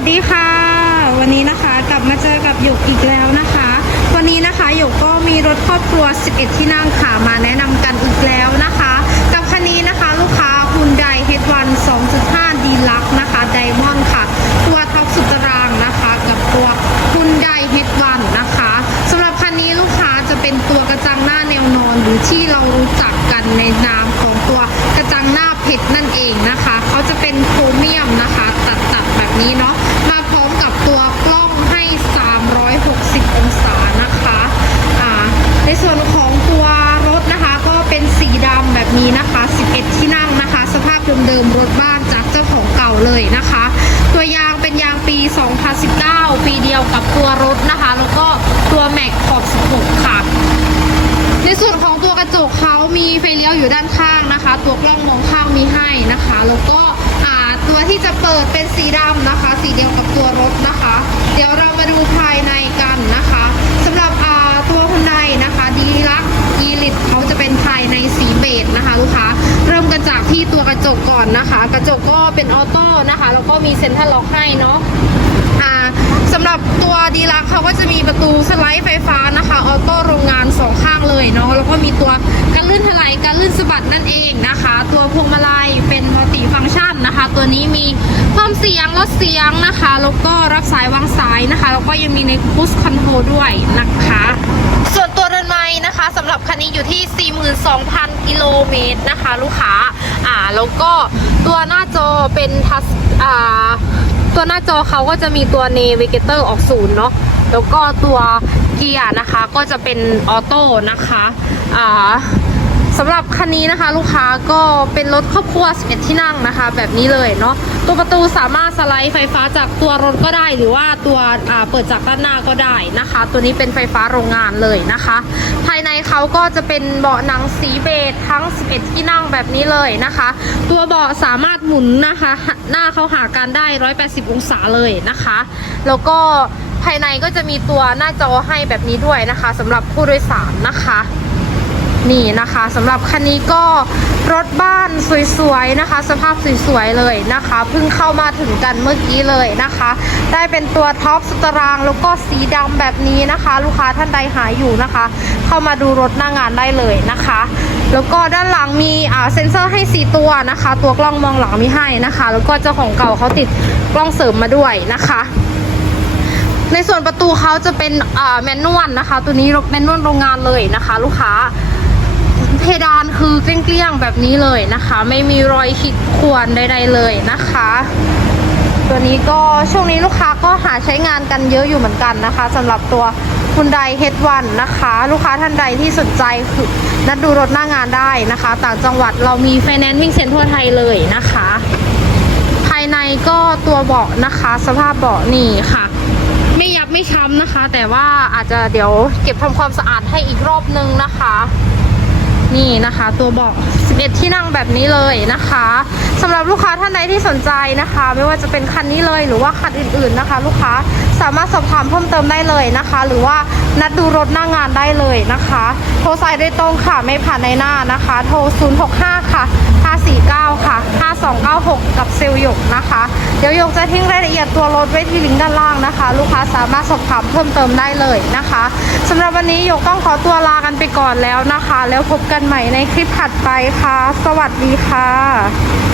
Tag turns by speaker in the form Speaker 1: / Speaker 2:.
Speaker 1: สวัสดีค่ะ วันนี้นะคะกลับมาเจอกับหยกอีกแล้วนะคะ วันนี้นะคะหยกก็มีรถครอบครัว 11 ที่นั่งค่ะมาแนะนำกันอีกแล้วนะคะ กับคันนี้นะคะลูกค้า Hyundai H1 2.5 Deluxe นะคะ Diamond ค่ะ ตัวท็อปสุดตารางนะคะ กับตัว Hyundai H1 นะคะสำหรับคันนี้ลูกค้าจะเป็นตัวกระจังหน้าแนวนอน หรือที่เรารู้จักกันในนามของตัวกระจังหน้าเพชรนั่นเองนะคะ เขาจะเป็นโครเมียมนะคะ ตัดตัดๆแบบนี้เนาะ มาพร้อมกับตัวกล้องให้ 360 องศานะคะอ่าในส่วนของตัวรถนะคะ ก็เป็นสีดำแบบนี้นะคะ 11 ที่นั่งนะคะ สภาพเดิมๆรถบ้านจากเจ้าของเก่าเลยนะคะ ตัวยางเป็นยางปี 2019 ปีเดียวกับ ตัวรถนะคะ แล้วก็ตัวแม็กขอบ 16 ค่ะ ในส่วนของตัวกระจกเขามีไฟเลี้ยวอยู่ด้านข้างนะคะ ตัวกล้องมองข้างมีให้นะคะ แล้วก็ตัวที่จะเปิดเป็นสีดำนะคะ สีเดียวกับตัวรถนะคะ เดี๋ยวเรามาดูภายในกันนะคะสำหรับตัวคนใดนะคะดีลักอีลิตเขาจะเป็นภายในสีเบจนะคะลูกค้าเริ่มกันจากที่ตัวกระจกก่อนนะคะ กระจกก็เป็นออโต้นะคะแล้วก็มีเซ็นทรัลล็อกให้เนาะ อ่าสำหรับตัวดีลักเขาก็จะมีประตูสไลด์ไฟฟ้านะคะออโต้โรงงานสองข้างเลยเนาะแล้วก็มีตัวการลื่นถลายการลื่นสะบัดนั่นเองนะคะ ตัวพวงมาลัยเป็นมัลติฟังก์ชันนะคะ ตัวนี้มีเพิ่มเสียงลดเสียงนะคะแล้วก็รับสายวางสายนะคะแล้วก็ยังมีในพุชคอนโทรด้วยนะคะส่วนตัวเรือนไม้นะคะสำหรับคันนี้อยู่ที่ 42,000 กิโลเมตรนะคะ ลูกค้าอ่าแล้วก็ตัวหน้าจอเป็นทัชอ่า ตัวหน้าจอเขาก็จะมีตัว Navigator ออกศูนย์เนาะแล้วก็ตัวเกียร์นะคะก็จะเป็นออโต้นะคะอ่า สำหรับคันนี้นะคะลูกค้าก็เป็นรถครอบครัว 11 ที่นั่งนะคะ แบบนี้เลยเนาะตัวประตูสามารถสไลด์ไฟฟ้าจากตัวรถก็ได้ หรือว่าตัวเปิดจากด้านหน้าก็ได้นะคะ ตัวนี้เป็นไฟฟ้าโรงงานเลยนะคะ ภายในเขาก็จะเป็นเบาะหนังสีเบจทั้ง 11 ที่นั่งแบบนี้เลยนะคะ ตัวเบาะสามารถหมุนนะคะ หน้าเขาหากันได้ 180 องศาเลยนะคะ แล้วก็ภายในก็จะมีตัวหน้าจอให้แบบนี้ด้วยนะคะสำหรับผู้โดยสารนะคะ นี่นะคะสำหรับคันนี้ก็รถบ้านสวยๆนะคะ สภาพสวยๆเลยนะคะเพิ่งเข้ามาถึงกันเมื่อกี้เลยนะคะ ได้เป็นตัวท็อปสตารางแล้วก็สีดำแบบนี้นะคะ ลูกค้าท่านใดหายอยู่นะคะ เข้ามาดูรถหน้างานได้เลยนะคะ แล้วก็ด้านหลังมีอ่าเซ็นเซอร์ให้ 4 ตัวนะคะ ตัวกล้องมองหลังมีให้นะคะ แล้วก็เจ้าของเก่าเขาติดกล้องเสริมมาด้วยนะคะในส่วนประตูเขาจะเป็นอ่าแมนนวลนะคะ ตัวนี้แมนนวลโรงงานเลยนะคะ ลูกค้า เพดานคือเกลี้ยงๆแบบนี้เลยนะคะ ไม่มีรอยขีดข่วนใดๆเลยนะคะ ตัวนี้ก็ช่วงนี้ลูกค้าก็หาใช้งานกันเยอะอยู่เหมือนกันนะคะสำหรับตัวคุณไดเฮดวันนะคะ ลูกค้าท่านใดที่สนใจคือนัดดูรถหน้างานได้นะคะ ต่างจังหวัดเรามีไฟแนนซ์วิ่งเซ็นทั่วไทยเลยนะคะ ภายในก็ตัวเบาะนะคะ สภาพเบาะนี่ค่ะ ไม่ยับไม่ช้ำนะคะ แต่ว่าอาจจะเดี๋ยวเก็บทำความสะอาดให้อีกรอบนึงนะคะ นี่นะคะตัวเบาะ11 ที่นั่งแบบนี้เลยนะคะสำหรับลูกค้าท่านใดที่สนใจนะคะ ไม่ว่าจะเป็นคันนี้เลยหรือว่าคันอื่นๆนะคะ ลูกค้าสามารถสอบถามเพิ่มเติมได้เลยนะคะ หรือว่านัดดูรถหน้างานได้เลยนะคะ โทรสายโดยตรงค่ะไม่ผ่านในหน้านะคะ โทร 065 ค่ะ 549 296 กับเซลล์หยกนะคะ เดี๋ยวหยกจะทิ้งรายละเอียดตัวรถไว้ที่ลิงก์ด้านล่างนะคะ ลูกค้าสามารถสอบถามเพิ่มเติมได้เลยนะคะสำหรับวันนี้หยกต้องขอตัวลากันไปก่อนแล้วนะคะ แล้วพบกันใหม่ในคลิปถัดไปค่ะ สวัสดีค่ะ